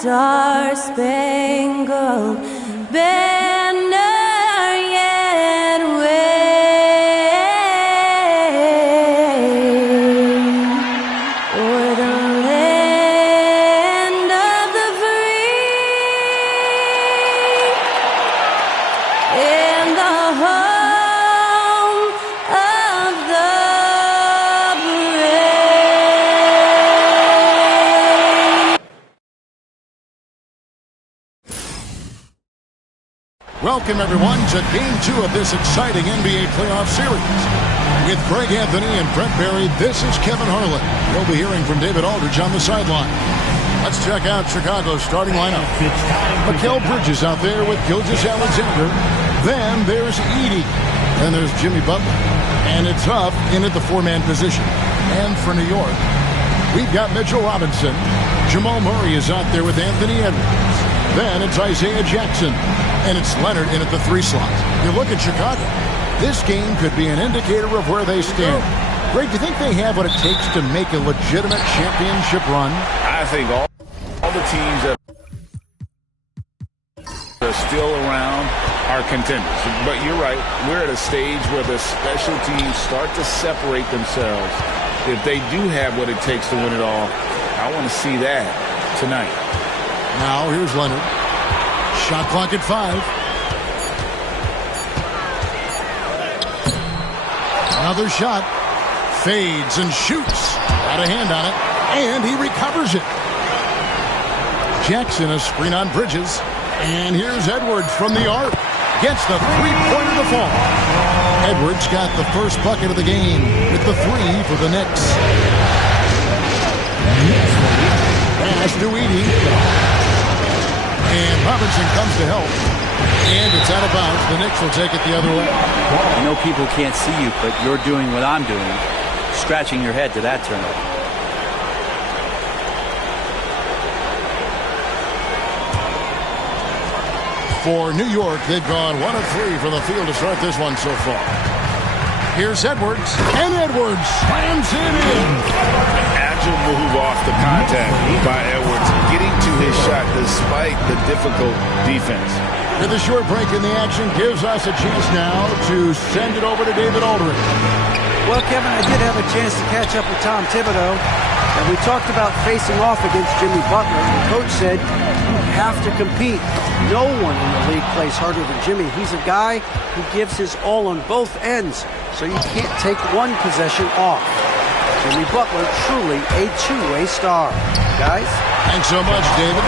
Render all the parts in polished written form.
star-spangled banner yet wave o'er the land of the free and the home of the brave. Welcome, everyone, to Game 2 of this exciting NBA playoff series. With Greg Anthony and Brent Barry, this is Kevin Harlan. You'll be hearing from David Aldridge on the sideline. Let's check out Chicago's starting lineup. Mikal Bridges out there with Gilgeous-Alexander. Then there's Edey. Then there's Jimmy Butler. And it's Huff in at the four-man position. And for New York, we've got Mitchell Robinson. Jamal Murray is out there with Anthony Edwards. Then it's Isaiah Jackson. And it's Leonard in at the three slot. You look at Chicago. This game could be an indicator of where they stand. Greg, do you think they have what it takes to make a legitimate championship run? I think all the teams that are still around are contenders. But you're right. We're at a stage where the special teams start to separate themselves. If they do have what it takes to win it all, I want to see that tonight. Now here's Leonard. Shot clock at 5. Another shot. Fades and shoots. Got a hand on it. And he recovers it. Jackson, a screen on Bridges. And here's Edwards from the arc. Gets the three-pointer to fall. Edwards got the first bucket of the game with the 3 for the Knicks. Pass to Edey. And Robinson comes to help. And it's out of bounds. The Knicks will take it the other way. I know people can't see you, but you're doing what I'm doing. Scratching your head to that turnover. For New York, they've gone 1 of 3 from the field to start this one so far. Here's Edwards. And Edwards slams it in. Agile move off the contact by Edwards, getting to his shot despite the difficult defense. With a short break in the action, gives us a chance now to send it over to David Aldridge. Well, Kevin, I did have a chance to catch up with Tom Thibodeau, and we talked about facing off against Jimmy Butler. The coach said, you have to compete. No one in the league plays harder than Jimmy. He's a guy who gives his all on both ends, so you can't take one possession off. Jimmy Butler, truly a two-way star. Guys? Thanks so much, David.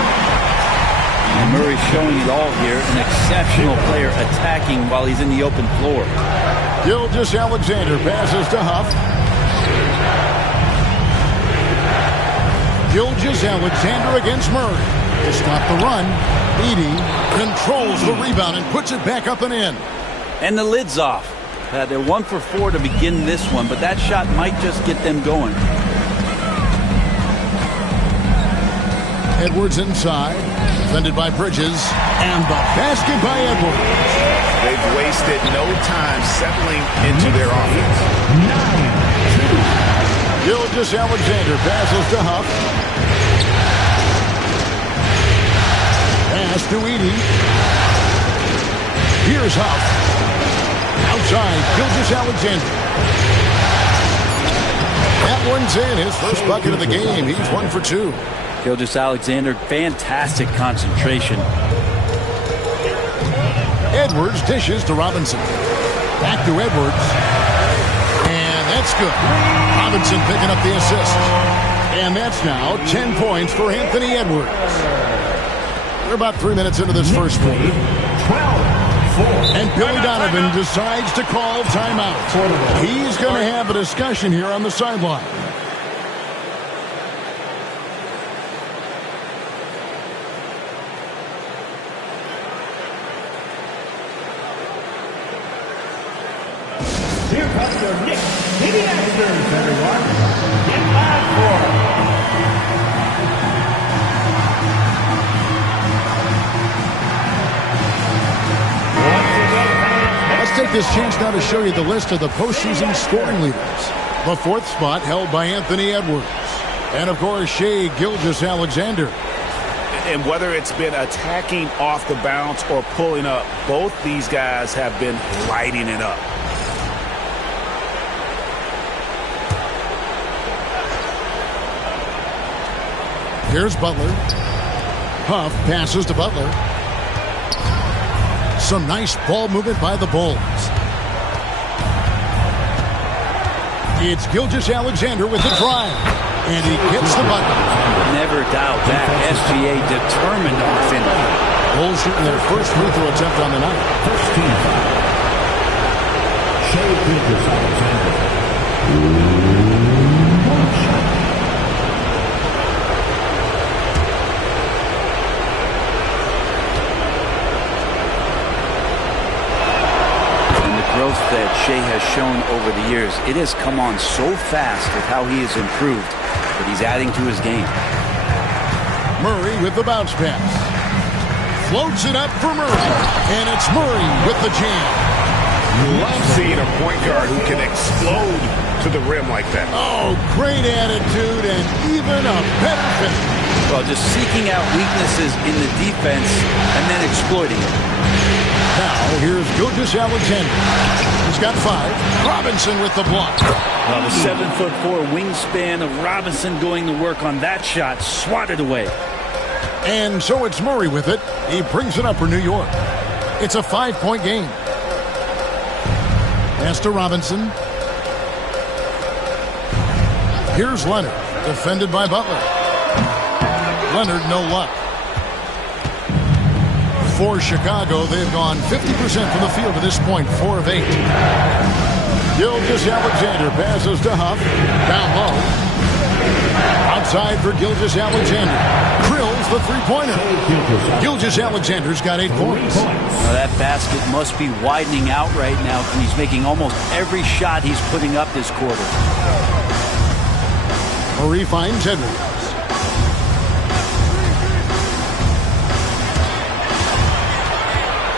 And Murray's showing it all here. An exceptional player attacking while he's in the open floor. Gilgeous-Alexander passes to Huff. Gilgeous-Alexander against Murray. To stop the run, Edey controls the rebound and puts it back up and in. And the lid's off. They're 1 for 4 to begin this one, but that shot might just get them going. Edwards inside, defended by Bridges, and the basket by Edwards. They've wasted no time settling into their offense. 9-2. Gilgeous-Alexander passes to Huff. Pass to Edey. Here's Huff. Outside, Gilgeous-Alexander. That one's in. His first bucket of the game. He's 1 for 2. Gilgeous-Alexander, fantastic concentration. Edwards dishes to Robinson. Back to Edwards. And that's good. Robinson picking up the assist. And that's now 10 points for Anthony Edwards. We're about 3 minutes into this first quarter. 12-4. And Billy Donovan decides to call timeout. He's going to have a discussion here on the sideline. Here comes your Knicks City Masters, everyone. Get back for Let's take this chance now to show you the list of the postseason scoring leaders. The 4th spot held by Anthony Edwards. And, of course, Shai Gilgeous-Alexander. And whether it's been attacking off the bounce or pulling up, both these guys have been lighting it up. Here's Butler. Huff passes to Butler. Some nice ball movement by the Bulls. It's Gilgeous-Alexander with the drive. And he hits the button. Never doubt that. SGA determined on the finish. Bulls shooting their first free throw attempt on the night. First team foul. Shea Gilgeous-Alexander. Growth that Shea has shown over the years, it has come on so fast with how he has improved, but he's adding to his game. Murray with the bounce pass. Floats it up for Murray. And it's Murray with the jam. Love seeing a point guard who can explode to the rim like that. Oh, great attitude and even a better finish. Well, just seeking out weaknesses in the defense and then exploiting it. Now, here's Gilgeous-Alexander. He's got 5. Robinson with the block. Well, the 7'4" wingspan of Robinson going to work on that shot. Swatted away. And so it's Murray with it. He brings it up for New York. It's a 5-point game. Pass to Robinson. Here's Leonard, defended by Butler. Leonard, no luck. For Chicago, they've gone 50% from the field to this point, 4 of 8. Gilgeous-Alexander passes to Huff. Down low. Outside for Gilgeous-Alexander. Drills the three-pointer. Gilgeous-Alexander's got 8 points. Now that basket must be widening out right now. He's making almost every shot he's putting up this quarter. Murray finds Edwards.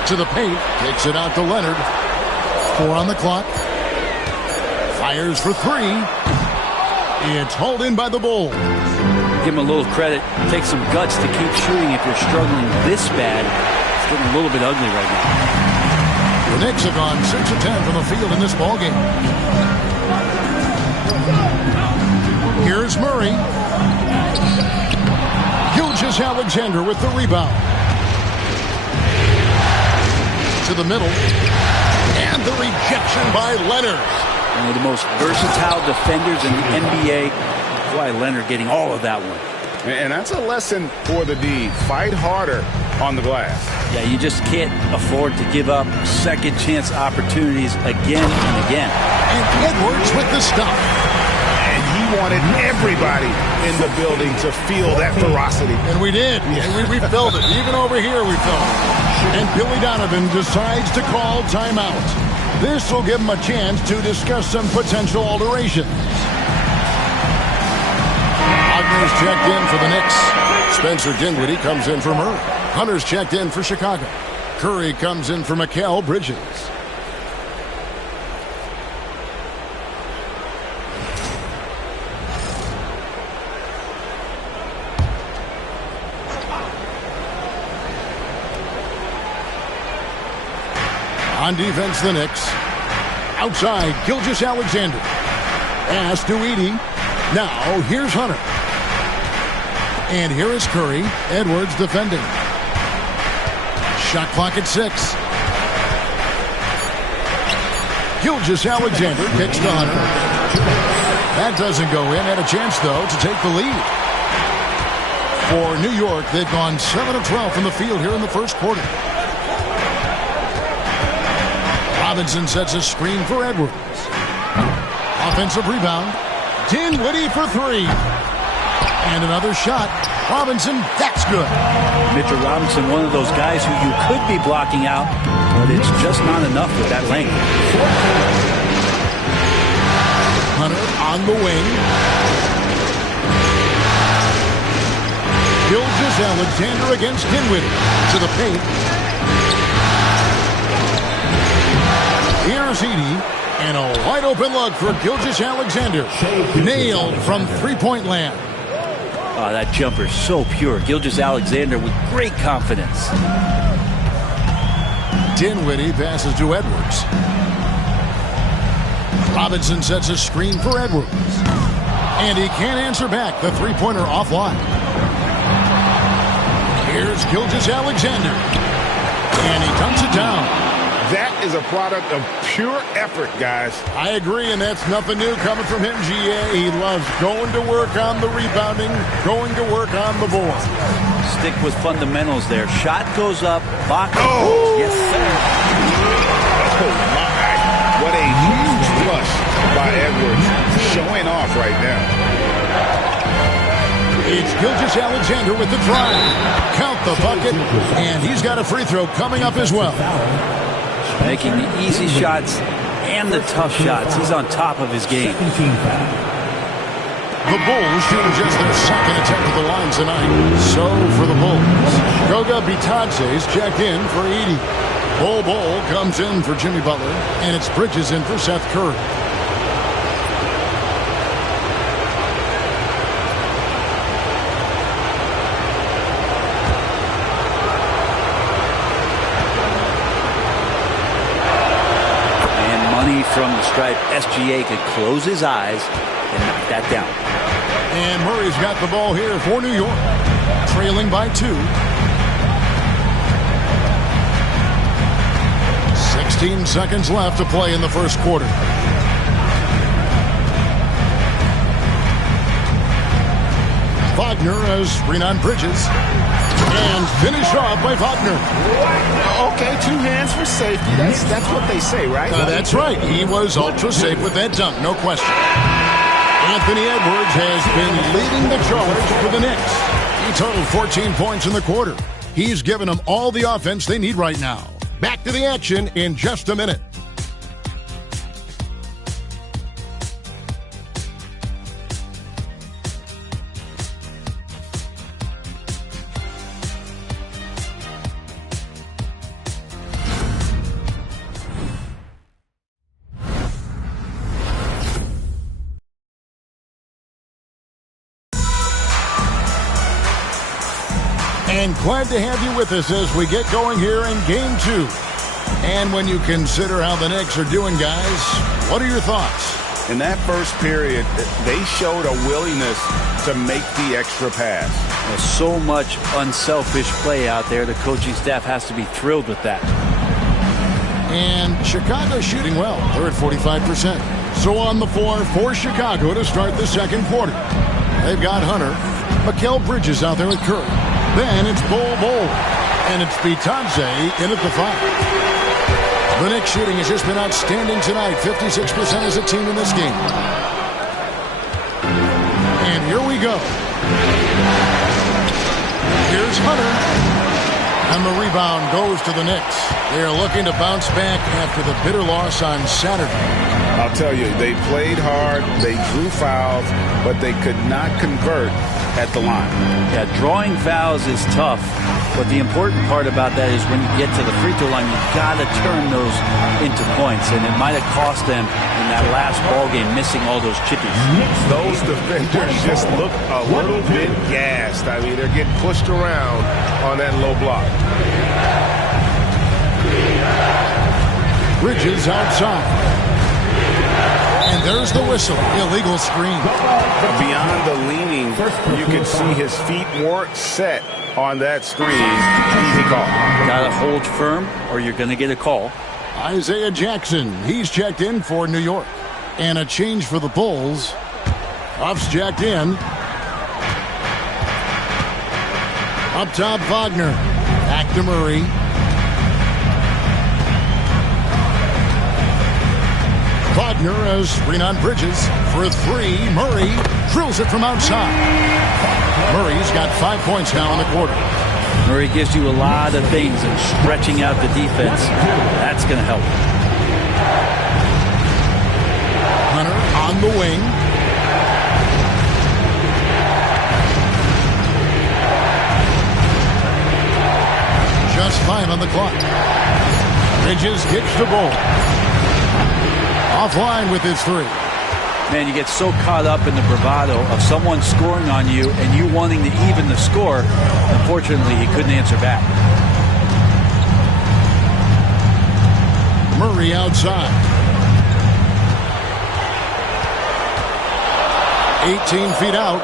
To the paint, takes it out to Leonard. 4 on the clock. Fires for 3. It's hauled in by the Bulls. Give him a little credit. Take some guts to keep shooting if you're struggling this bad. It's getting a little bit ugly right now. The Knicks have gone 6 of 10 from the field in this ballgame. Here's Murray. Gilgeous-Alexander with the rebound. To the middle. And the rejection by Leonard. One of the most versatile defenders in the NBA. That's why Leonard getting all of that one. And that's a lesson for the D. Fight harder on the glass. Yeah, you just can't afford to give up second chance opportunities again and again. And Edwards with the stop. And he wanted everybody in the building to feel that ferocity. And we did. Yeah. And we felt it. Even over here we felt it. And Billy Donovan decides to call timeout. This will give him a chance to discuss some potential alterations. Wagner's checked in for the Knicks. Spencer Dinwiddie comes in for Murray. Hunter's checked in for Chicago. Curry comes in for Mikal Bridges. On defense, the Knicks. Outside, Gilgeous-Alexander. Pass to Edey. Now, here's Hunter. And here is Curry. Edwards defending. Shot clock at 6. Gilgeous-Alexander kicks to Hunter. That doesn't go in. Had a chance, though, to take the lead. For New York, they've gone 7 of 12 from the field here in the first quarter. Robinson sets a screen for Edwards. Offensive rebound. Dinwiddie for 3. And another shot. Robinson, that's good. Mitchell Robinson, one of those guys who you could be blocking out, but it's just not enough with that length. Hunter on the wing. Gilgeous-Alexander against Dinwiddie. To the paint. Here's Edey, and a wide open look for Gilgeous-Alexander. Nailed from three-point land. Oh, that jumper so pure. Gilgeous-Alexander with great confidence. Dinwiddie passes to Edwards. Robinson sets a screen for Edwards. And he can't answer back. The three-pointer offline. Here's Gilgeous-Alexander. And he dunks it down. That is a product of pure effort, guys. I agree, and that's nothing new coming from him, GA. He loves going to work on the rebounding, going to work on the board. Stick with fundamentals there. Shot goes up. Box. Oh! Yes, sir. Oh, my. What a huge flush by Edwards. Showing off right now. It's Gilgeous-Alexander with the drive. Count the bucket, and he's got a free throw coming up as well. Making the easy shots and the tough shots. He's on top of his game. The Bulls shooting just their second attempt at the line tonight. So for the Bulls, Goga Bitadze's checked in for Edey. Bol comes in for Jimmy Butler, and it's Bridges in for Seth Curry. From the stripe, SGA could close his eyes and knock that down. And Murray's got the ball here for New York, trailing by 2. 16 seconds left to play in the first quarter. Wagner has screen on Bridges. And finish off by Wagner. Okay, 2 hands for safety. That's what they say, right? That's right. He was ultra safe with that dunk, no question. Anthony Edwards has been leading the charge for the Knicks. He totaled 14 points in the quarter. He's given them all the offense they need right now. Back to the action in just a minute. And glad to have you with us as we get going here in Game 2. And when you consider how the Knicks are doing, guys, what are your thoughts? In that first period, they showed a willingness to make the extra pass. There's so much unselfish play out there. The coaching staff has to be thrilled with that. And Chicago shooting well. They're at 45%. So on the floor for Chicago to start the second quarter. They've got Hunter. Mikal Bridges out there with Curry. Then it's Bol. And it's Bitadze in at the 5. The Knicks shooting has just been outstanding tonight. 56% as a team in this game. And here we go. Here's Hunter. And the rebound goes to the Knicks. They are looking to bounce back after the bitter loss on Saturday. I'll tell you, they played hard, they drew fouls, but they could not convert at the line. Yeah, drawing fouls is tough, but the important part about that is when you get to the free throw line, you've got to turn those into points, and it might have cost them in that last ball game missing all those chippies. Those defenders just look a little bit gassed. I mean, they're getting pushed around on that low block. Bridges outside. And there's the whistle. Illegal screen. Beyond the leaning, you can see his feet weren't set on that screen. Easy call. Got to hold firm or you're going to get a call. Isaiah Jackson. He's checked in for New York. And a change for the Bulls. Huff's checked in. Up top, Wagner. Back to Murray. Wagner has screen on Bridges for 3. Murray drills it from outside. Murray's got 5 points now in the quarter. Murray gives you a lot of things, and stretching out the defense, that's going to help. Hunter on the wing. Just 5 on the clock. Bridges gets the ball. Offline with his 3. Man, you get so caught up in the bravado of someone scoring on you and you wanting to even the score. Unfortunately, he couldn't answer back. Murray outside. 18 feet out,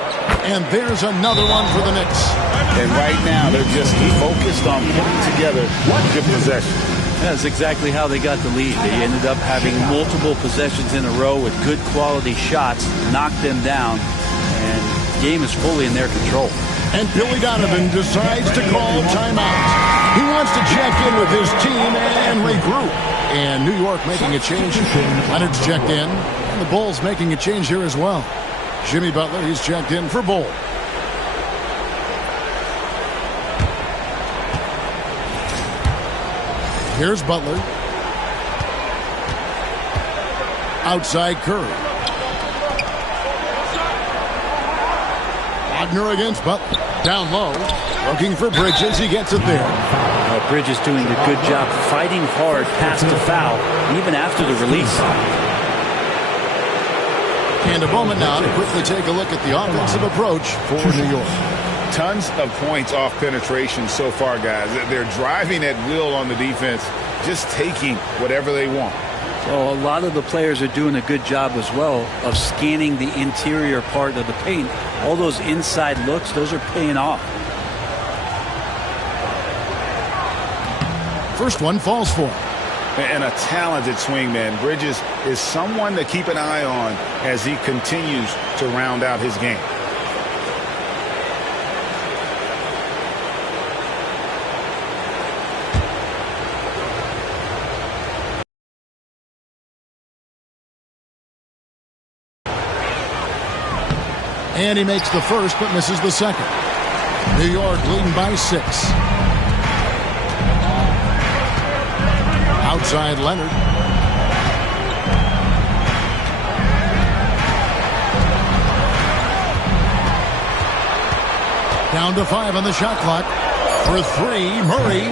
and there's another one for the Knicks. And right now, they're just focused on putting together good possession. That's exactly how they got the lead. They ended up having multiple possessions in a row with good quality shots, knocked them down, and the game is fully in their control. And Billy Donovan decides to call timeout. He wants to check in with his team and regroup. And New York making a change. Leonard's checked in, and the Bulls making a change here as well. Jimmy Butler, he's checked in for Bull. Here's Butler. Outside Curry. Wagner against Butler. Down low. Looking for Bridges. He gets it there. Bridges doing a good job fighting hard past the foul, even after the release. And a moment now to quickly take a look at the offensive approach for New York. Tons of points off penetration so far, guys. They're driving at will on the defense, just taking whatever they want. So a lot of the players are doing a good job as well of scanning the interior part of the paint. All those inside looks, those are paying off. First one falls for him. And a talented swingman. Bridges is someone to keep an eye on as he continues to round out his game. And he makes the first but misses the second. New York leading by 6. Outside Leonard. Down to 5 on the shot clock. For 3, Murray.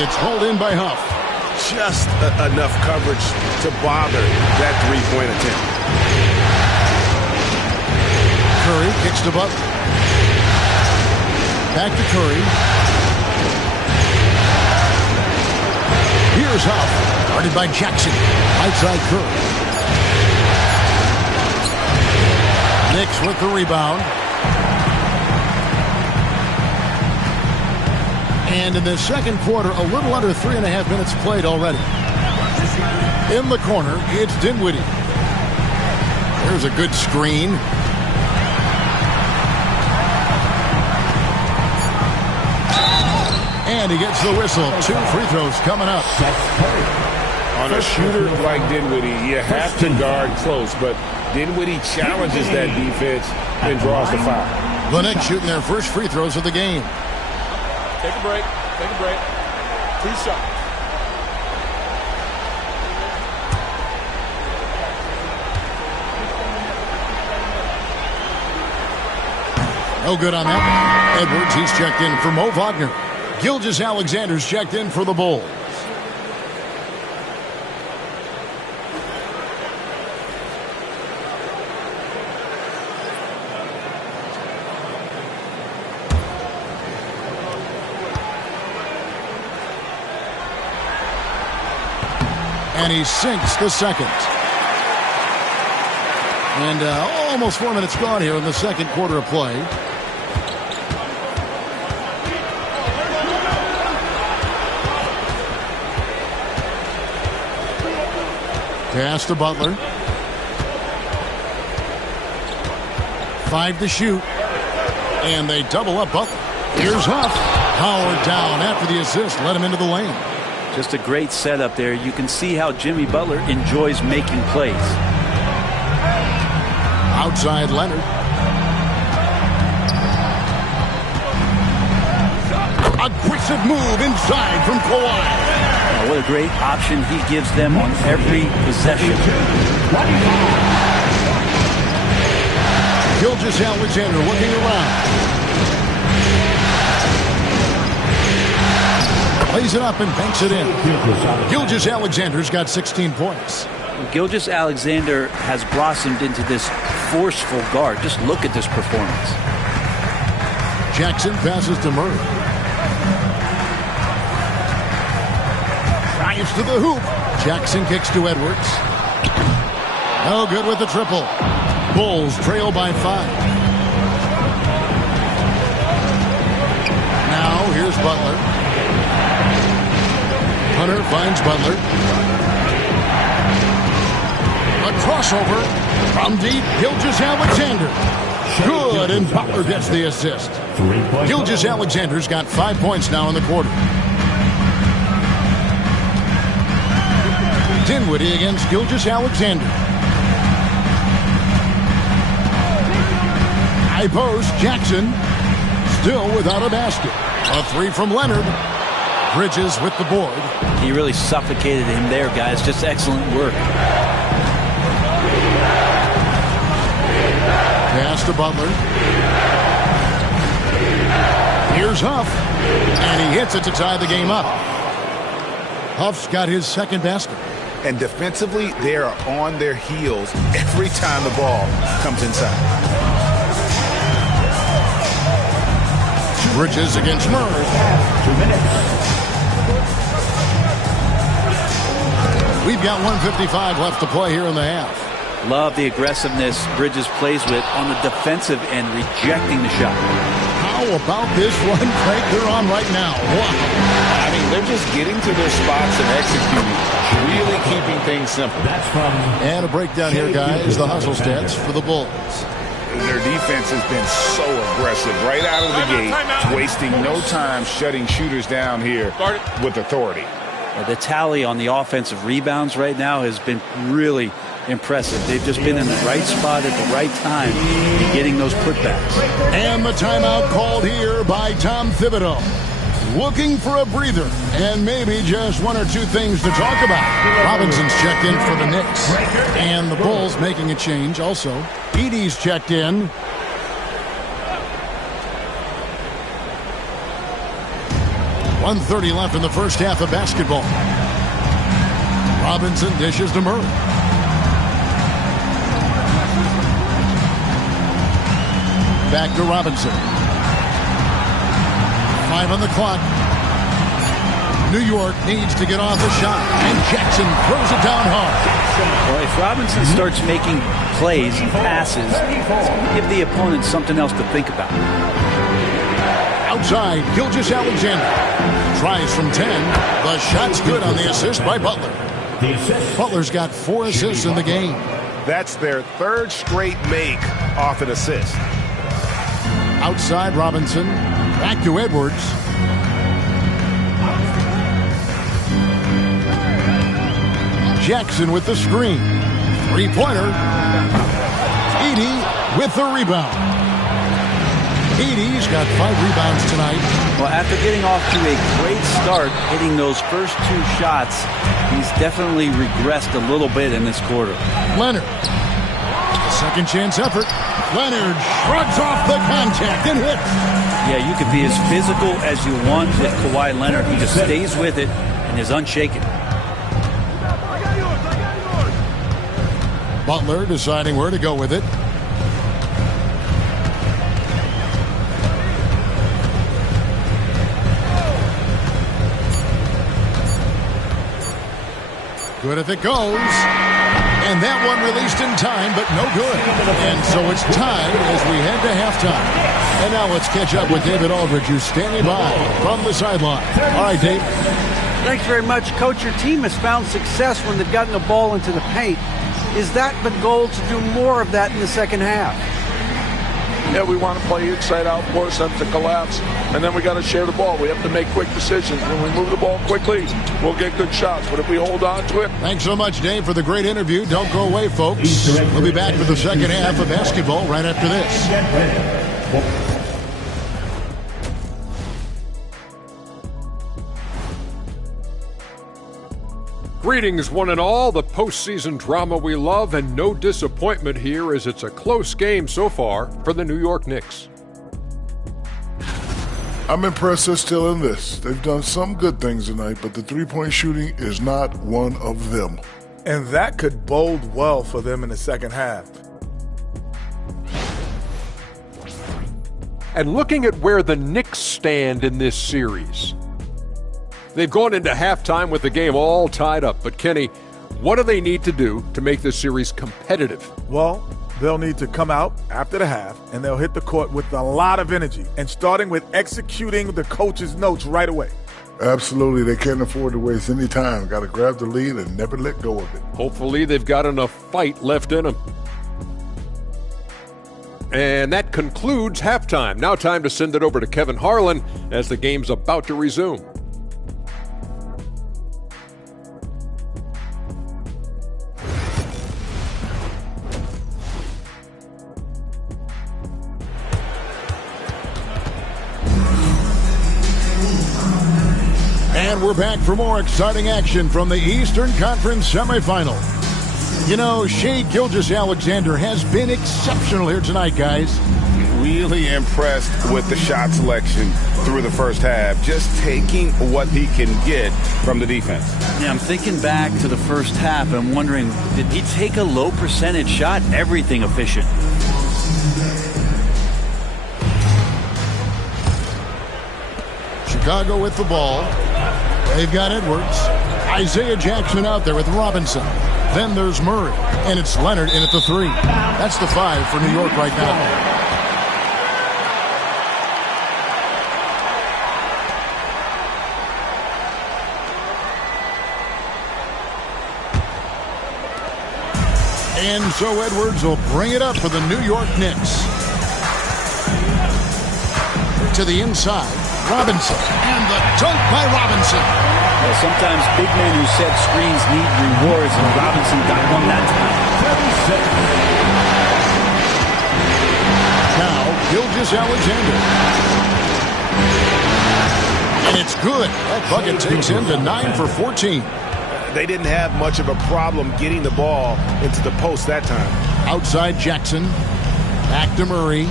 It's hauled in by Huff. Just enough coverage to bother that three-point attempt. Curry kicks to Butler. Back to Curry. Here's Huff. Guarded by Jackson. Outside Curry. Knicks with the rebound. And in the second quarter, a little under 3.5 minutes played already. In the corner, it's Dinwiddie. There's a good screen. And he gets the whistle. 2 free throws coming up. On a shooter like Dinwiddie, you have to guard close, but Dinwiddie challenges that defense and draws the foul. The Knicks shooting their first free throws of the game. Take a break. Take a break. 2 shots. No good on that. Edwards, he's checked in for Mo Wagner. Gilgeous-Alexander's checked in for the Bulls. And he sinks the second. And almost 4 minutes gone here in the second quarter of play. Pass to Butler. 5 to shoot. And they double up Butler. Here's Huff. Howard down after the assist. Let him into the lane. Just a great setup there. You can see how Jimmy Butler enjoys making plays. Outside Leonard. Aggressive move inside from Kawhi. What a great option he gives them on every possession. Gilgeous-Alexander looking around. Plays it up and banks it in. Gilgeous-Alexander's got 16 points. Gilgeous-Alexander has blossomed into this forceful guard. Just look at this performance. Jackson passes to Murray. Drives to the hoop. Jackson kicks to Edwards. No good with the triple. Bulls trail by 5. Now here's Butler. Hunter finds Butler. A crossover from deep. Gilgeous-Alexander. Good, and Butler gets the assist. Gilgeous-Alexander's got 5 points now in the quarter. Dinwiddie against Gilgeous-Alexander. High post, Jackson still without a basket. A 3 from Leonard. Bridges with the board. He really suffocated him there, guys. Just excellent work. Pass to Butler. Here's Huff. And he hits it to tie the game up. Huff's got his second basket. And defensively, they are on their heels every time the ball comes inside. Bridges against Murray. 2 minutes. We've got 1:55 left to play here in the half. Love the aggressiveness Bridges plays with on the defensive end, rejecting the shot. How about this one, Craig? They're on right now. Wow. I mean, they're just getting to their spots and executing, really keeping things simple. That's from. And a breakdown here, guys. The hustle stats for the Bulls. Their defense has been so aggressive right out of the gate, wasting no time shutting shooters down here with authority. The tally on the offensive rebounds right now has been really impressive. They've just been in the right spot at the right time and getting those putbacks. And the timeout called here by Tom Thibodeau. Looking for a breather and maybe just 1 or 2 things to talk about. Robinson's checked in for the Knicks. And the Bulls making a change also. Edey's checked in. .130 left in the first half of basketball. Robinson dishes to Murray. Back to Robinson. 5 on the clock. New York needs to get off the shot. And Jackson throws it down hard. Well, if Robinson starts making plays and passes, it's going to give the opponent something else to think about. Outside, Gilgeous-Alexander tries from 10. The shot's good on the assist by Butler. Butler's got 4 assists in the game. That's their 3rd straight make off an assist. Outside, Robinson. Back to Edwards. Jackson with the screen. 3-pointer. Edey with the rebound. Edey's got 5 rebounds tonight. Well, after getting off to a great start, hitting those first 2 shots, he's definitely regressed a little bit in this quarter. Leonard. Second chance effort. Leonard shrugs off the contact and hits. Yeah, you can be as physical as you want with Kawhi Leonard. He just stays with it and is unshaken. Butler deciding where to go with it. Good if it goes. And that one released in time, but no good. And so it's tied as we head to halftime. And now let's catch up with David Aldridge, who's standing by from the sideline. All right, Dave. Thanks very much, Coach. Your team has found success when they've gotten the ball into the paint. Is that the goal, to do more of that in the second half? Yeah, we want to play inside out, force them to collapse, and then we got to share the ball. We have to make quick decisions. When we move the ball quickly, we'll get good shots. But if we hold on to it... Thanks so much, Dave, for the great interview. Don't go away, folks. We'll be back for the second half of basketball right after this. Greetings, one and all. The postseason drama we love, and no disappointment here as it's a close game so far for the New York Knicks. I'm impressed they're still in this. They've done some good things tonight, but the three-point shooting is not one of them. And that could bode well for them in the second half. And looking at where the Knicks stand in this series, they've gone into halftime with the game all tied up. But Kenny, what do they need to do to make this series competitive? Well, they'll need to come out after the half, and they'll hit the court with a lot of energy, and starting with executing the coach's notes right away. Absolutely. They can't afford to waste any time. Got to grab the lead and never let go of it. Hopefully they've got enough fight left in them. And that concludes halftime. Now time to send it over to Kevin Harlan as the game's about to resume. And we're back for more exciting action from the Eastern Conference semifinal. You know, Shai Gilgeous-Alexander has been exceptional here tonight, guys. Really impressed with the shot selection through the first half, just taking what he can get from the defense. Yeah, I'm thinking back to the first half and wondering, did he take a low percentage shot? Everything efficient. Chicago with the ball. They've got Edwards. Isaiah Jackson out there with Robinson. Then there's Murray. And it's Leonard in at the 3. That's the 5 for New York right now. And so Edwards will bring it up for the New York Knicks. To the inside. Robinson, and the dunk by Robinson. Well, sometimes big men who set screens need rewards, and Robinson got one that time. Now, Gilgeous-Alexander. And it's good. That bucket takes him to 9 for 14. They didn't have much of a problem getting the ball into the post that time. Outside Jackson. Back to Murray.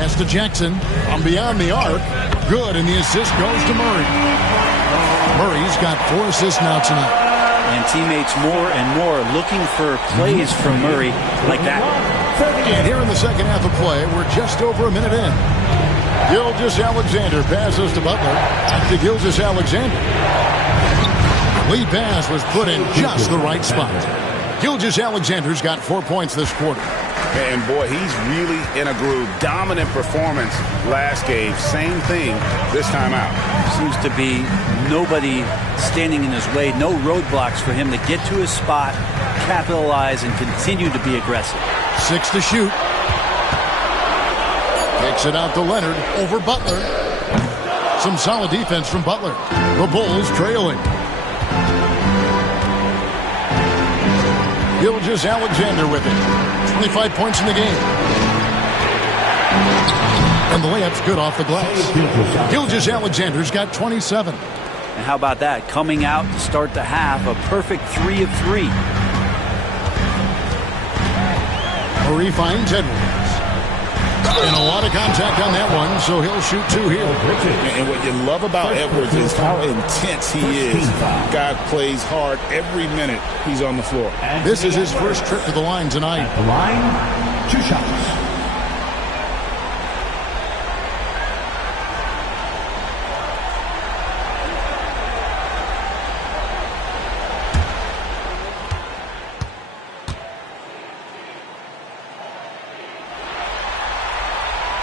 Pass to Jackson from beyond the arc. Good, and the assist goes to Murray. Murray's got 4 assists now tonight. And teammates more and more looking for plays from Murray like that. And here in the second half of play, we're just over a minute in. Gilgeous-Alexander passes to Butler. Back to Gilgeous-Alexander. Lead pass was put in just the right spot. Gilgeous-Alexander's got 4 points this quarter. And boy, he's really in a groove. Dominant performance last game. Same thing this time out. Seems to be nobody standing in his way. No roadblocks for him to get to his spot, capitalize, and continue to be aggressive. 6 to shoot. Takes it out to Leonard over Butler. Some solid defense from Butler. The Bulls trailing. Gilgeous-Alexander with it. 25 points in the game. And the layup's good off the glass. Gilgeous-Alexander's got 27. And how about that? Coming out to start the half, a perfect 3 of 3. Murray finds Edwards. And a lot of contact on that one, so he'll shoot 2 here. And what you love about Edwards is how intense he is. God plays hard every minute he's on the floor. This is his first trip to the line tonight. At the line, 2 shots.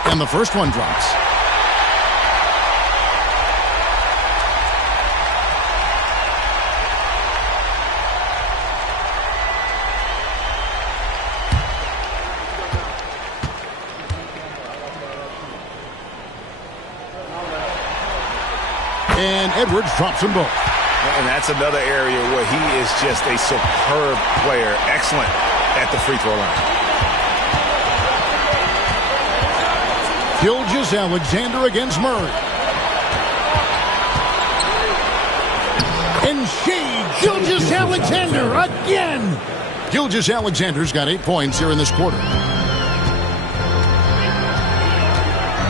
And the first one drops. And Edwards drops them both. And that's another area where he is just a superb player. Excellent at the free throw line. Gilgeous-Alexander against Murray. And Shai Gilgeous-Alexander again. Gilgeous-Alexander's got 8 points here in this quarter.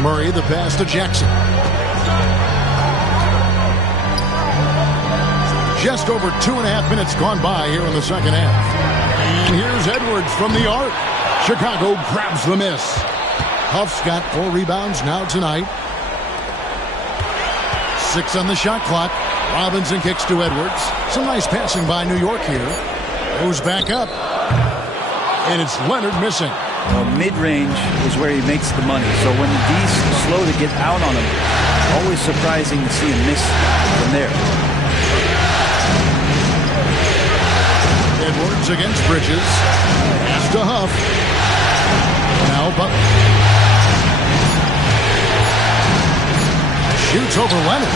Murray, the pass to Jackson. Just over 2.5 minutes gone by here in the second half. And here's Edwards from the arc. Chicago grabs the miss. Huff's got 4 rebounds now tonight. 6 on the shot clock. Robinson kicks to Edwards. Some nice passing by New York here. Goes back up. And it's Leonard missing. Well, mid-range is where he makes the money. So when the D's slow to get out on him, always surprising to see him miss from there. Edwards against Bridges. Pass to Huff. Now Butler. Shoots over Leonard.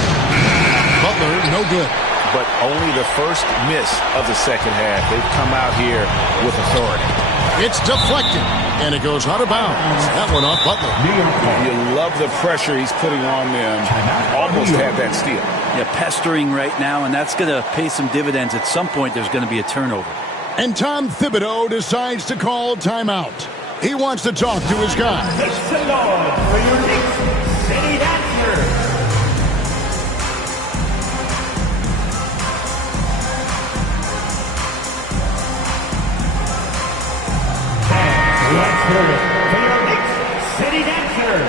Butler, no good. But only the first miss of the second half. They've come out here with authority. It's deflected, and it goes out of bounds. That one off Butler. You love the pressure he's putting on them. Almost had that steal. Yeah, pestering right now, and that's going to pay some dividends. At some point, there's going to be a turnover. And Tom Thibodeau decides to call timeout. He wants to talk to his guy. Make some noise for your Knicks City Dancer. Let's hear it for your Knicks City Dancer.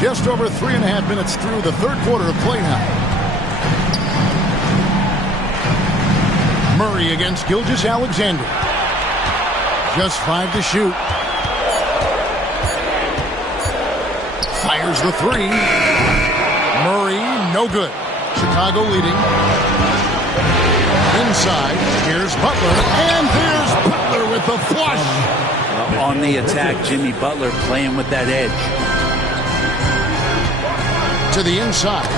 Just over 3.5 minutes through the third quarter of play now. Murray against Gilgeous-Alexander. Just 5 to shoot. Fires the 3. Murray, no good. Chicago leading. Inside, here's Butler. And there's Butler with the flush. On the attack, Jimmy Butler playing with that edge. To the inside.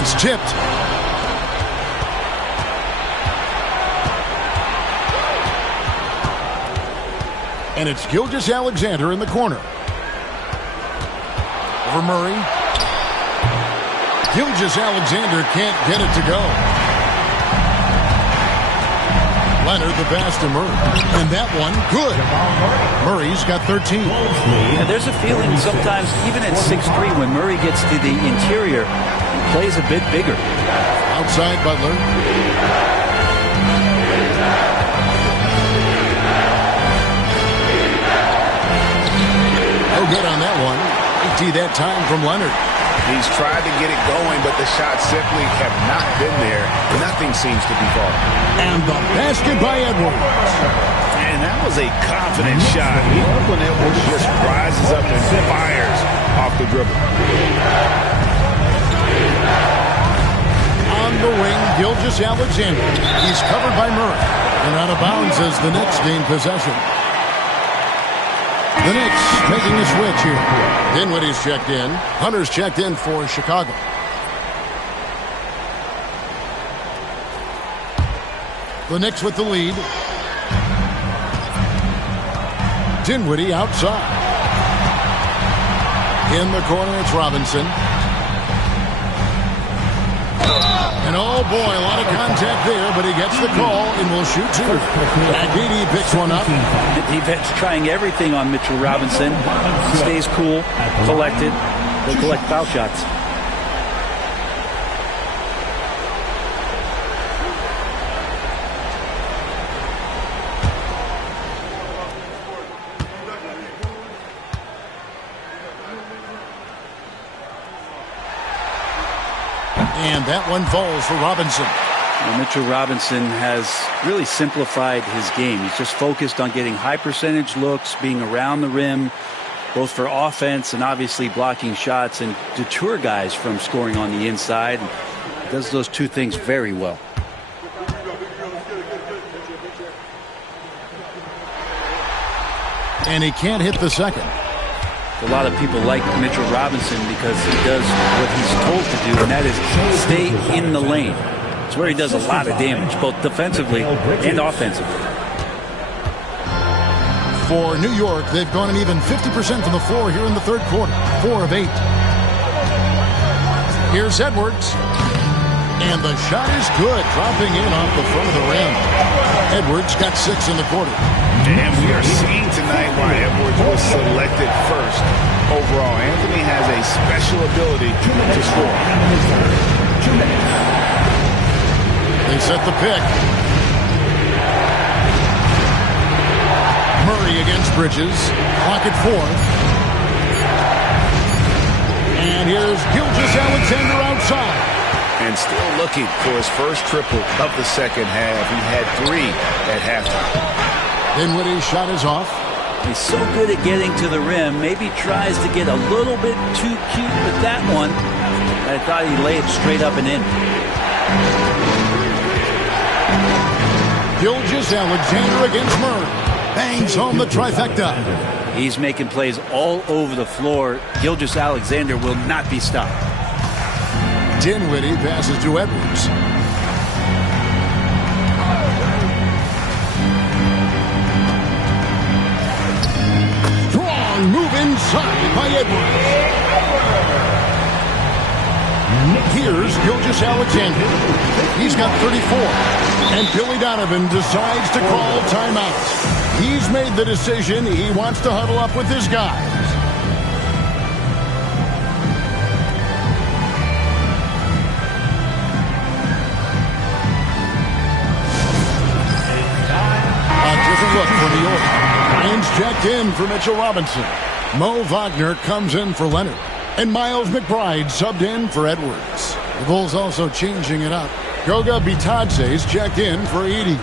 It's tipped. And it's Gilgeous-Alexander in the corner. Over Murray. Gilgeous-Alexander can't get it to go. Leonard the pass to Murray. And that one, good. Murray's got 13. Yeah, there's a feeling sometimes, even at 6'3", when Murray gets to the interior, he plays a bit bigger. Outside Butler. No good on that one. 80 that time from Leonard. He's tried to get it going, but the shots simply have not been there. Nothing seems to be falling. And the basket by Edwards. And that was a confident shot. You look when Edwards just rises up and fires off the dribble. On the wing, Gilgeous-Alexander. He's covered by Murray. And out of bounds as the Knicks gain possession. The Knicks making a switch here. Dinwiddie's checked in. Hunter's checked in for Chicago. The Knicks with the lead. Dinwiddie outside. In the corner, it's Robinson. And oh boy, a lot of contact there, but he gets the call and will shoot 2. Agidi picks one up. Defense trying everything on Mitchell Robinson. Stays cool, collected. They collect foul shots. And that one falls for Robinson. Well, Mitchell Robinson has really simplified his game. He's just focused on getting high percentage looks, being around the rim, both for offense and obviously blocking shots, and deter guys from scoring on the inside. He does those two things very well. And he can't hit the second. A lot of people like Mitchell Robinson because he does what he's told to do, and that is stay in the lane. It's where he does a lot of damage, both defensively and offensively. For New York, they've gone an even 50% from the floor here in the third quarter. 4 of 8. Here's Edwards. And the shot is good, dropping in off the front of the rim. Edwards got 6 in the quarter. And we are seeing tonight why Edwards was selected first overall. Anthony has a special ability to score. 2 minutes. They set the pick. Murray against Bridges. Clock at 4. And here's Gilgeous-Alexander outside. And still looking for his first triple of the second half. He had 3 at halftime. Dinwiddie's shot is off. He's so good at getting to the rim. Maybe tries to get a little bit too cute with that one. I thought he laid it straight up and in. Gilgeous-Alexander against Murray. Bangs home the trifecta. He's making plays all over the floor. Gilgeous-Alexander will not be stopped. Dinwiddie passes to Edwards. Strong move inside by Edwards. Here's Gilgeous-Alexander. He's got 34. And Billy Donovan decides to call timeout. He's made the decision. He wants to huddle up with his guys. Look for New York. Ryan's checked in for Mitchell Robinson. Mo Wagner comes in for Leonard. And Miles McBride subbed in for Edwards. The Bulls also changing it up. Goga Bitadze's checked in for Edey.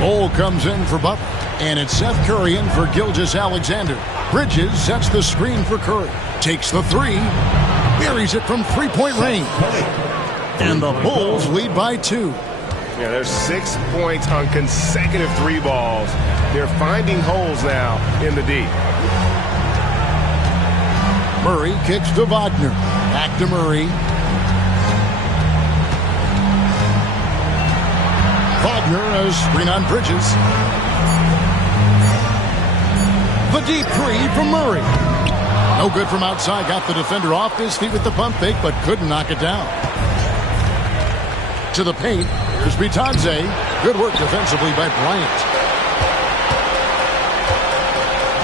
Bol comes in for Butler. And it's Seth Curry in for Gilgeous-Alexander. Bridges sets the screen for Curry. Takes the 3. Buries it from three-point range. And the Bulls lead by 2. Yeah, there's 6 points on consecutive 3 balls. They're finding holes now in the D. Murray kicks to Wagner. Back to Murray. Wagner a screen on Bridges. The deep 3 from Murray. No good from outside. Got the defender off his feet with the pump fake, but couldn't knock it down. To the paint. Here's Bitadze. Good work defensively by Bryant.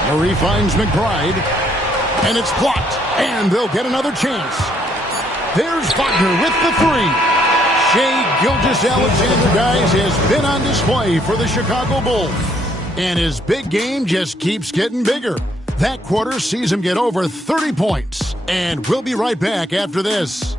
Murray finds McBride. And it's blocked. And they'll get another chance. There's Wagner with the 3. Shai Gilgeous-Alexander, guys, has been on display for the Chicago Bulls. And his big game just keeps getting bigger. That quarter sees him get over 30 points. And we'll be right back after this.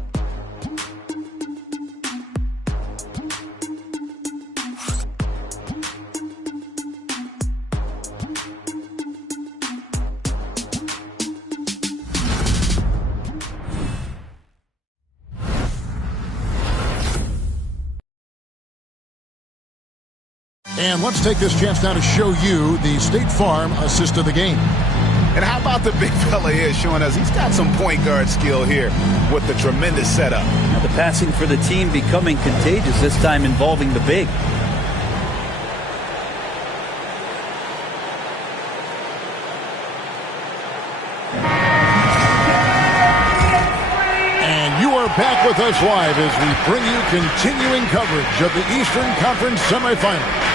And let's take this chance now to show you the State Farm assist of the game. And how about the big fella here showing us he's got some point guard skill here with the tremendous setup. Now the passing for the team becoming contagious, this time involving the big. And you are back with us live as we bring you continuing coverage of the Eastern Conference semifinals.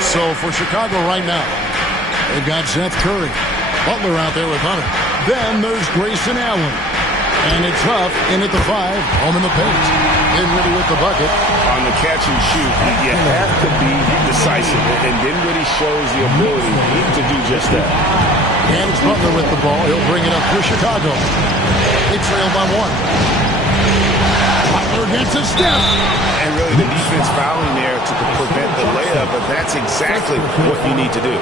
So for Chicago right now, they've got Seth Curry. Butler out there with Hunter. Then there's Grayson Allen. And it's Huff in at the 5, home in the paint. Dinwiddie with the bucket. On the catch and shoot, you have to be decisive. And Dinwiddie shows the ability to do just that. And it's Butler with the ball. He'll bring it up for Chicago. They trail by 1. Butler gets a step. And really the defense fouling there to prevent the layup, but that's exactly what you need to do.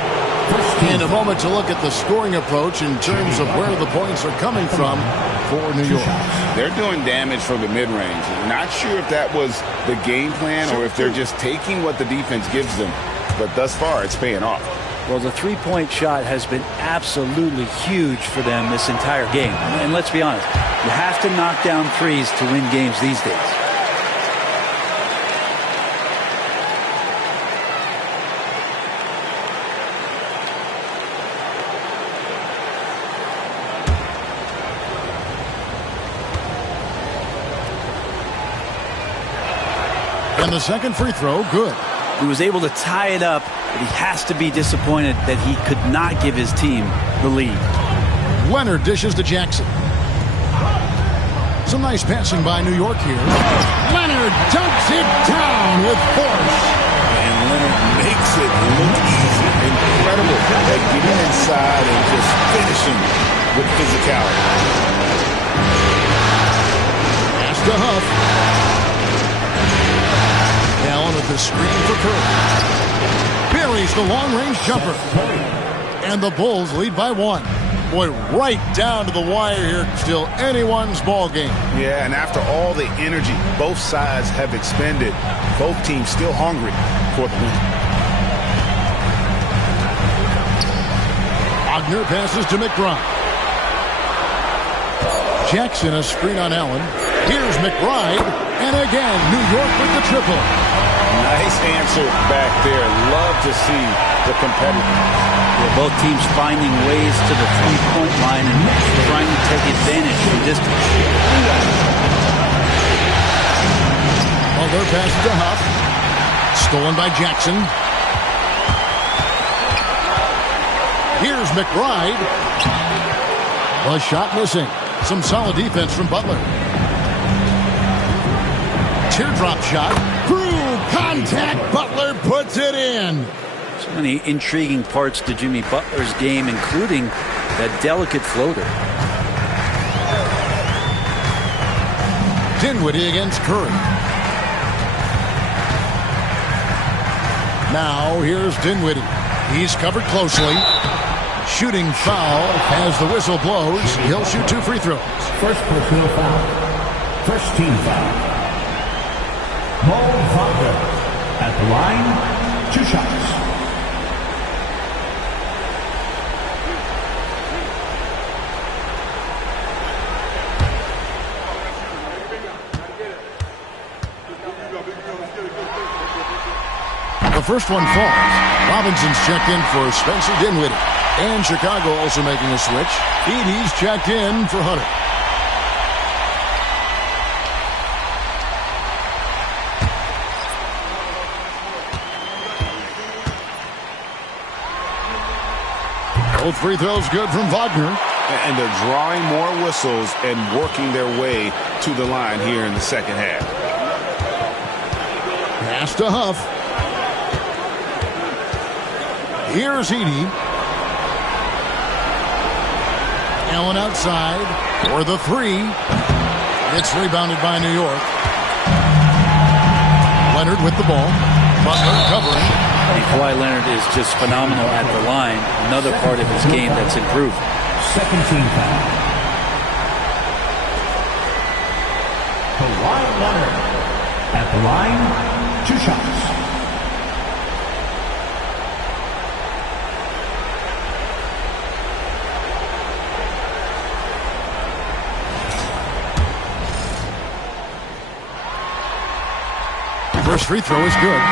And a moment to look at the scoring approach in terms of where the points are coming from for New York. They're doing damage from the mid-range. Not sure if that was the game plan or if they're just taking what the defense gives them. But thus far, it's paying off. Well, the three-point shot has been absolutely huge for them this entire game. And let's be honest, you have to knock down threes to win games these days. And the second free throw, good. He was able to tie it up, but he has to be disappointed that he could not give his team the lead. Leonard dishes to Jackson. Some nice passing by New York here. Leonard dunks it down with force. And Leonard makes it look easy. Incredible at getting inside and just finishing with physicality. Pass to Huff. Allen with the screen for Curry. Buries the long-range jumper. And the Bulls lead by 1. Boy, right down to the wire here. Still anyone's ball game. Yeah, and after all the energy both sides have expended, both teams still hungry for the win. Wagner passes to McBride. Jackson a screen on Allen. Here's McBride. And again, New York with the triple. Nice answer back there. Love to see the competitive. Yeah, both teams finding ways to the three-point line and trying to take advantage from distance. Butler passes to Huff. Stolen by Jackson. Here's McBride. A shot missing. Some solid defense from Butler. Teardrop shot. Through contact. Butler puts it in. So many intriguing parts to Jimmy Butler's game, including that delicate floater. Dinwiddie against Curry. Now here's Dinwiddie. He's covered closely. Shooting foul as the whistle blows. He'll shoot 2 free throws. First personal foul. First team foul. Mo Wagner at the line. 2 shots. The first one falls. Robinson's checked in for Spencer Dinwiddie. And Chicago also making a switch. Edey's checked in for Hunter. Both free throws good from Wagner. And they're drawing more whistles and working their way to the line here in the second half. Pass to Huff. Here's Edey. Allen outside for the 3. It's rebounded by New York. Leonard with the ball. Butler covering. And Kawhi Leonard is just phenomenal at the line. Another part of his game that's improved. Second team foul. Kawhi Leonard at the line. 2 shots. First free throw is good.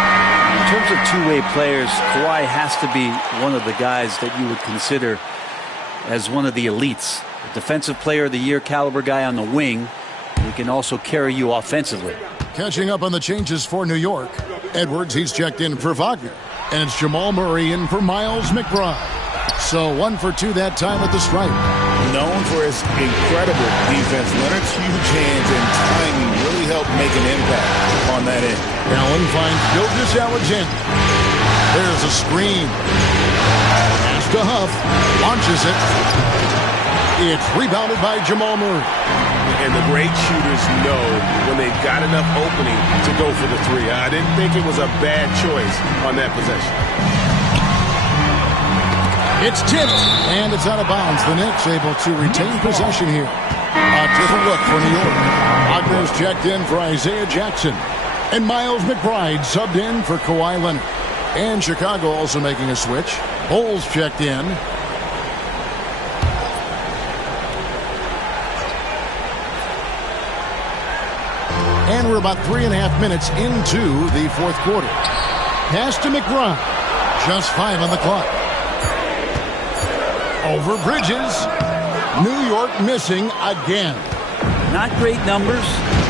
In terms of two-way players, Kawhi has to be one of the guys that you would consider as one of the elites. A defensive player of the year caliber guy on the wing. He can also carry you offensively. Catching up on the changes for New York. Edwards, he's checked in for Wagner. And it's Jamal Murray in for Miles McBride. So 1 for 2 that time at the stripe. Known for his incredible defense, Leonard's huge hands and timing really helped make an impact on that end. Allen finds Gilgeous-Alexander. There's a screen. Pass to Huff. Launches it. It's rebounded by Jamal Murray. And the great shooters know when they've got enough opening to go for the 3. I didn't think it was a bad choice on that possession. It's tipped, and it's out of bounds. The Knicks able to retain possession here. A different look for New York. Wagner's checked in for Isaiah Jackson. And Miles McBride subbed in for Kawhi Leonard. And Chicago also making a switch. Bulls checked in. And we're about 3.5 minutes into the 4th quarter. Pass to McBride. Just 5 on the clock. Over Bridges. New York missing again. Not great numbers,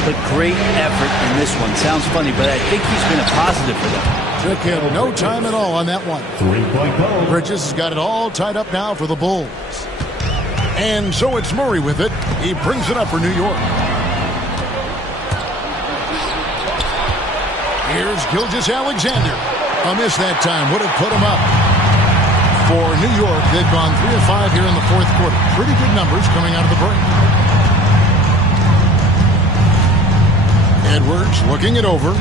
but great effort in this one. Sounds funny, but I think he's been a positive for them. Took him no time at all on that one. 3-point goal. Bridges has got it all tied up now for the Bulls. And so it's Murray with it. He brings it up for New York. Here's Gilgeous-Alexander. A miss that time would have put him up. For New York, they've gone 3 of 5 here in the fourth quarter. Pretty good numbers coming out of the break. Edwards looking it over.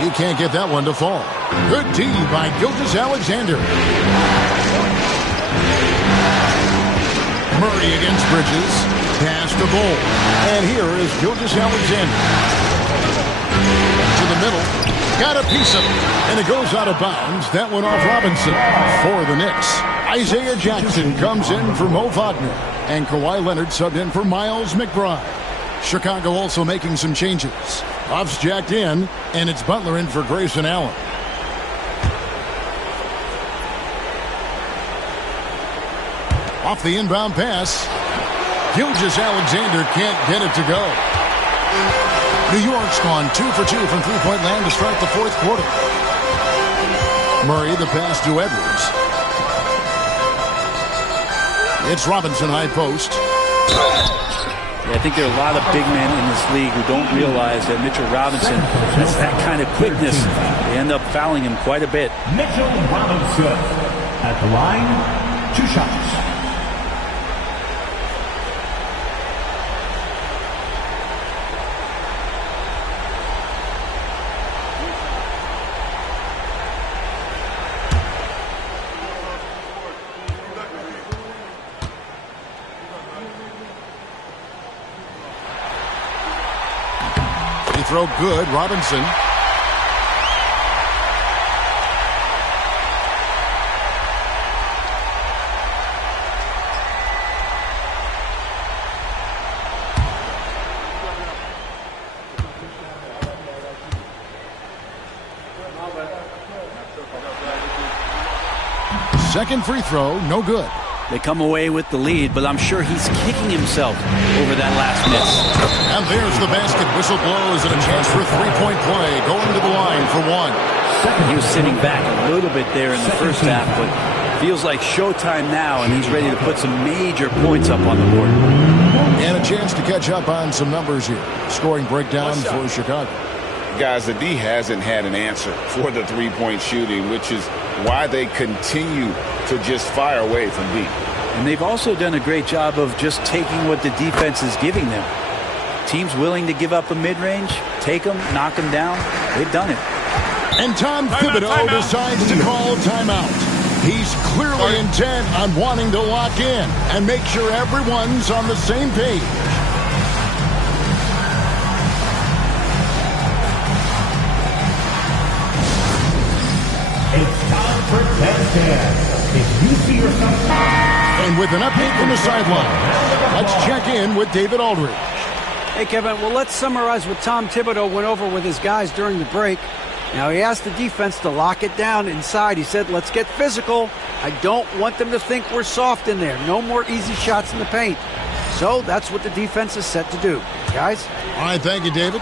He can't get that one to fall. Good D by Gilgeous-Alexander. Murray against Bridges. Pass to Bull. And here is Gilgeous-Alexander. To the middle. Got a piece of it. And it goes out of bounds. That one off Robinson for the Knicks. Isaiah Jackson comes in for Mo Wagner. And Kawhi Leonard subbed in for Miles McBride. Chicago also making some changes. Off's jacked in, and it's Butler in for Grayson Allen. Off the inbound pass. Gilgeous-Alexander can't get it to go. New York's gone 2 for 2 from three-point land to start the fourth quarter. Murray the pass to Edwards. It's Robinson high post. I think there are a lot of big men in this league who don't realize that Mitchell Robinson has that kind of quickness. They end up fouling him quite a bit. Mitchell Robinson at the line, 2 shots. Throw good, Robinson. Second free throw, no good. They come away with the lead, but I'm sure he's kicking himself over that last miss. And there's the basket. Whistle blows and a chance for a three-point play. Going to the line for one. He was sitting back a little bit there in the first half, but feels like showtime now, and he's ready to put some major points up on the board. And a chance to catch up on some numbers here. Scoring breakdown for Chicago. Guys, the D hasn't had an answer for the three-point shooting, which is why they continue to just fire away from deep. And they've also done a great job of just taking what the defense is giving them. Teams willing to give up a mid-range, take them, knock them down. They've done it. And Tom Thibodeau decides to call timeout. He's clearly intent on wanting to lock in and make sure everyone's on the same page. It's time for test dance. If you see yourself... And with an update from the sideline, let's check in with David Aldridge. Hey, Kevin, well, let's summarize what Tom Thibodeau went over with his guys during the break. Now, he asked the defense to lock it down inside. He said, let's get physical. I don't want them to think we're soft in there. No more easy shots in the paint. So that's what the defense is set to do. Guys? All right, thank you, David.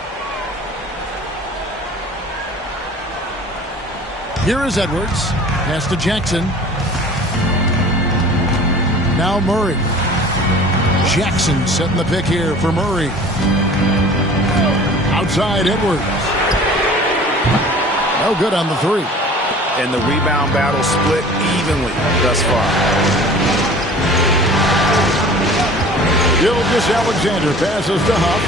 Here is Edwards. Pass to Jackson. Now Murray. Jackson setting the pick here for Murray. Outside Edwards. No good on the three. And the rebound battle split evenly thus far. Gilgeous-Alexander passes to Huff.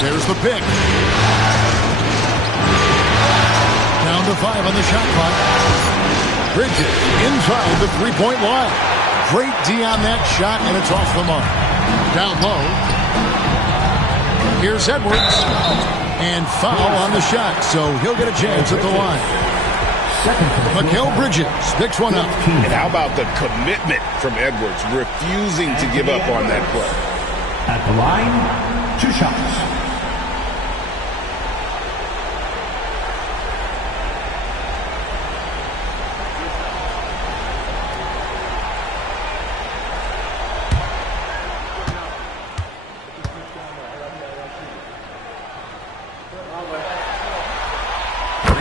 There's the pick. Down to 5 on the shot clock. Bridges inside the three-point line. Great D on that shot, and it's off the mark. Down low. Here's Edwards. And foul on the shot, so he'll get a chance at the line. Mikal Bridges picks one up. And how about the commitment from Edwards, refusing to give up on that play. At the line, 2 shots.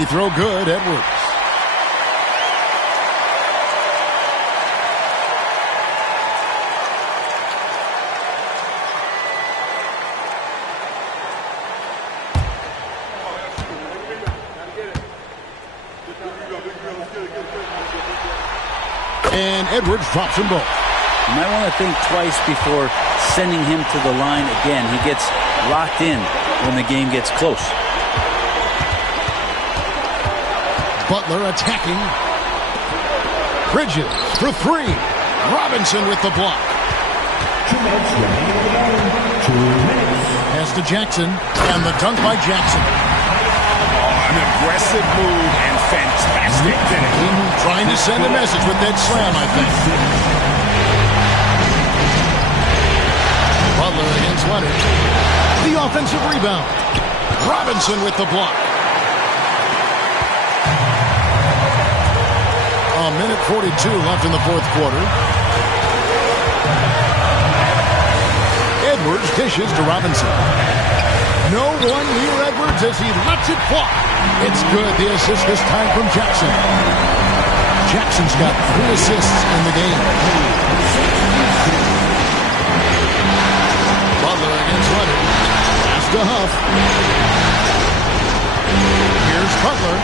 Free throw good, Edwards. And Edwards drops them both. You might want to think twice before sending him to the line again. He gets locked in when the game gets close. Butler attacking. Bridges for three. Robinson with the block. 2 minutes remaining in the game. 2 minutes. Pass to Jackson. And the dunk by Jackson. An aggressive move and fantastic finish. Trying to send a message with that slam, I think. Butler against Leonard. The offensive rebound. Robinson with the block. A minute 42 left in the fourth quarter. Edwards dishes to Robinson. No one near Edwards as he lets it fly. It's good. The assist this time from Jackson. Jackson's got 3 assists in the game. Butler against Leonard. Pass to Huff. Here's Butler.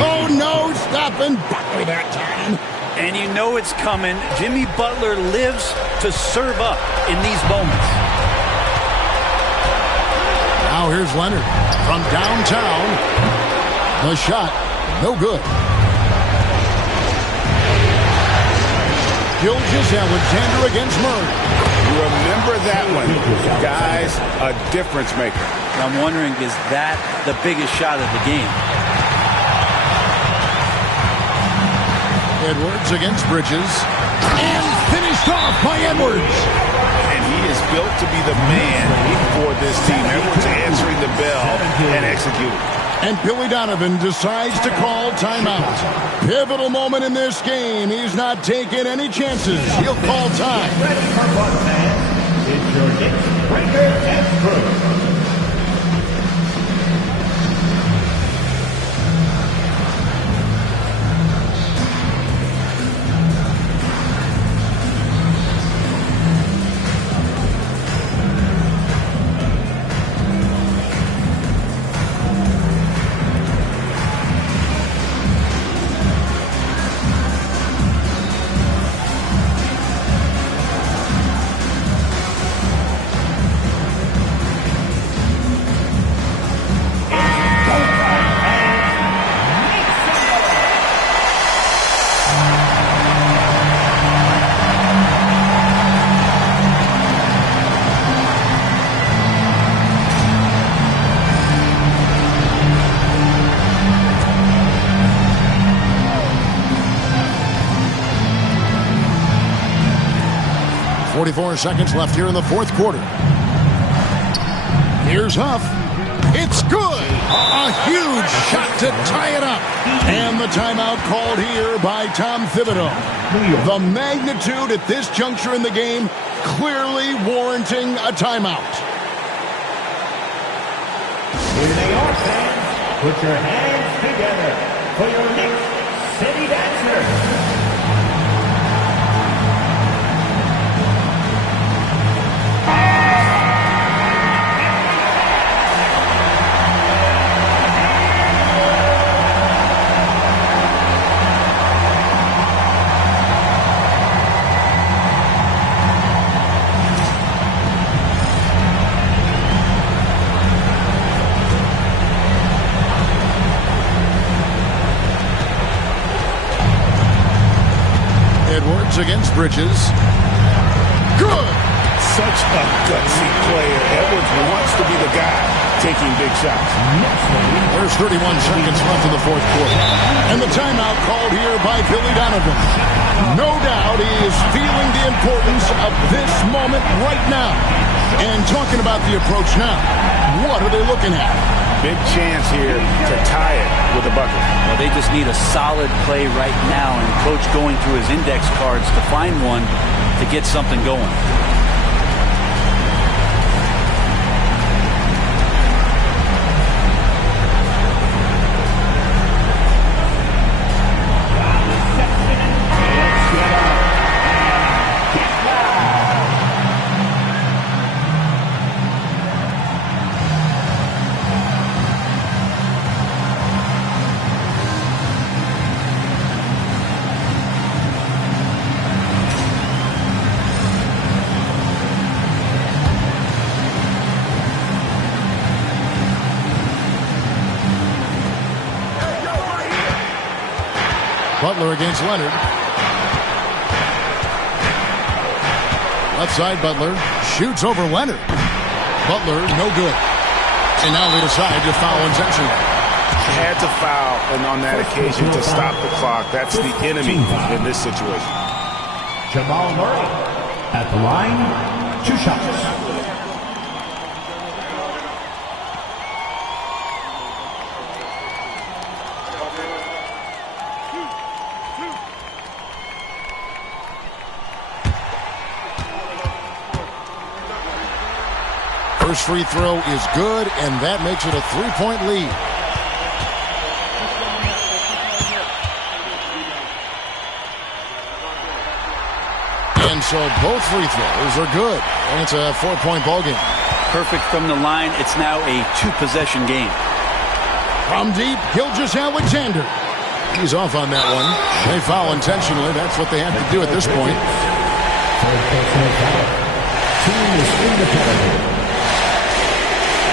Oh, no. Stopping Butler that time. And you know it's coming. Jimmy Butler lives to serve up in these moments. Now here's Leonard from downtown. The shot, no good. Gilgeous-Alexander against Murray. Remember that one. Guys, a difference maker. I'm wondering, is that the biggest shot of the game? Edwards against Bridges. And finished off by Edwards. And he is built to be the man for this team. Edwards answering the bell and executing. And Billy Donovan decides to call timeout. Pivotal moment in this game. He's not taking any chances. He'll call time. Ready for one, fans. It's your Knicks breaker and crew. Seconds left here in the fourth quarter. Here's Huff. It's good. A huge shot to tie it up. And the timeout called here by Tom Thibodeau. The magnitude at this juncture in the game clearly warranting a timeout. Here they are, fans. Put your hands together for your Knicks City Dancers. Against Bridges. Good. Such a gutsy player. Edwards wants to be the guy taking big shots. There's 31 seconds left in the fourth quarter. And the timeout called here by Billy Donovan. No doubt he is feeling the importance of this moment right now. And talking about the approach now, what are they looking at? Big chance here to tie it with a bucket. Well, they just need a solid play right now, and Coach going through his index cards to find one to get something going. Butler against Leonard. Left side, Butler shoots over Leonard. Butler, no good. And now they decide to foul intentionally. Had to foul, and on that occasion to stop the clock. That's the enemy in this situation. Jamal Murray at the line, 2 shots. First free throw is good, and that makes it a 3-point lead. And so both free throws are good, and it's a 4-point ball game. Perfect from the line. It's now a 2-possession game. From deep, Gilgeous-Alexander. He's off on that one. They foul intentionally. That's what they have to do at this point.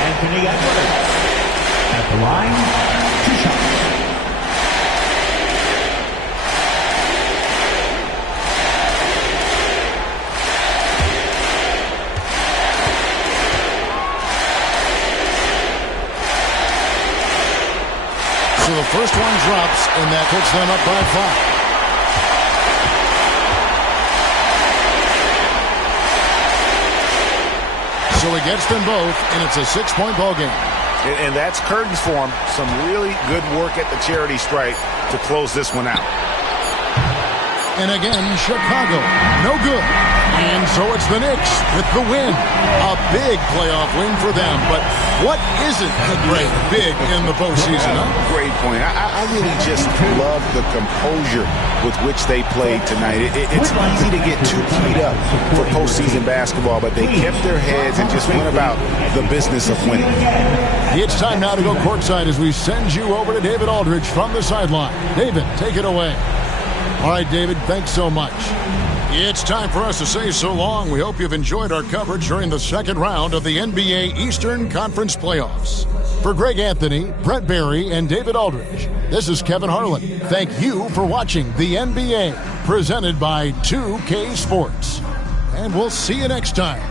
Anthony Edwards at the line, 2 shots. So the first one drops, and that puts them up by 5. So he gets them both, and it's a 6-point ball game. And that's curtains for him. Some really good work at the charity stripe to close this one out. And again, Chicago, no good. And so it's the Knicks with the win. A big playoff win for them. But what isn't a great big in the postseason? Huh? Great point. I really just love the composure with which they played tonight. It's easy to get too keyed up for postseason basketball, but they kept their heads and just went about the business of winning. It's time now to go courtside as we send you over to David Aldridge from the sideline. David, take it away. All right, David, thanks so much. It's time for us to say so long. We hope you've enjoyed our coverage during the second round of the NBA Eastern Conference Playoffs. For Greg Anthony, Brett Barry, and David Aldridge, this is Kevin Harlan. Thank you for watching the NBA, presented by 2K Sports. And we'll see you next time.